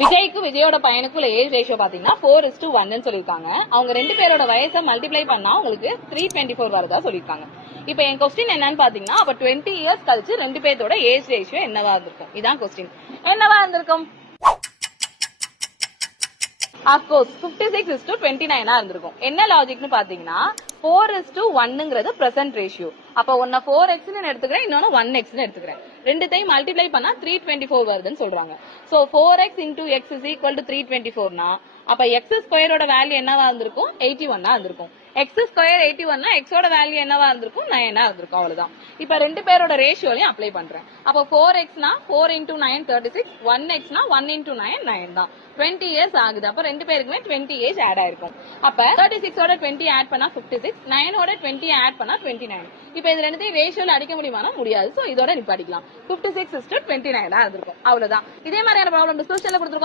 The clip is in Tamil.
விஜய்க்கு விஜயோட பையனுக்குள்ள ஏஜ் ரேஷியோ பாத்தீங்கன்னா 4:1 சொல்லிருக்காங்க. அவங்க ரெண்டு பேரோட வயசை மல்டிப்ளை பண்ணா உங்களுக்கு 324 வரதா சொல்லிருக்காங்க. இப்ப என் கொஸ்டின் என்னன்னு பாத்தீங்கன்னா, அப்ப 20 இயர்ஸ் கழிச்சு ரெண்டு பேரோட ஏஜ் ரேஷியோ என்னவா இருந்திருக்கும்? இதான் கொஸ்டின். என்னவா இருந்திருக்கும்? அப்கோர்ஸ் 56:29 இருந்திருக்கும். என்ன லாஜிக்னு பாத்தீங்கன்னா 4:1ங்கிறது பிரசன்ட் ரேஷியோ. அப்ப ஒன்ன 4x எடுத்துக்கிறேன், இன்னொன்னு 1x எடுத்துக்கிறேன். ரெண்டுத்தையும் மல்டிப்ளை பண்ணா 324 வருதுன்னு சொல்றாங்க. So 4x into x is equal to 324னா அப்ப x ஸ்கொயரோட வேல்யூ என்னவா இருந்திருக்கும்? 81 இருந்திருக்கும். x ஸ்கொயர் 81னா x ஓட வேல்யூ என்னவா இருந்திருக்கும்? 9 இருந்திருக்கும். அவ்வளவுதான். இப்ப ரெண்டு பேரோட ரேஷியோலையும் அப்ளை பண்றேன். அப்ப 4xனா 4 into 9 36, 1xனா 1 into 9 9 தான். 20 இயர்ஸ் ஆகுது. அப்ப ரெண்டு பேருக்குமே 20 ஏஜ் ஆட் ஆயிருக்கும். அப்ப 36 ஓட 20 ஆட் பண்ணா 56, 9 ஓட 20 ஆட் பண்ணா 29. இப்ப இது ரெண்டுத்தையும் ரேஷியோல அடிக்க முடியுமானா முடியாது. சோ இதோட நிப்பாட்டிக்கலாம். 56:29 இருந்திருக்கும். அவ்வளவுதான். இதே மாதிரியான ப்ராப்ளம் டிஸ்கஷன்ல கொடுத்திருக்கோம்.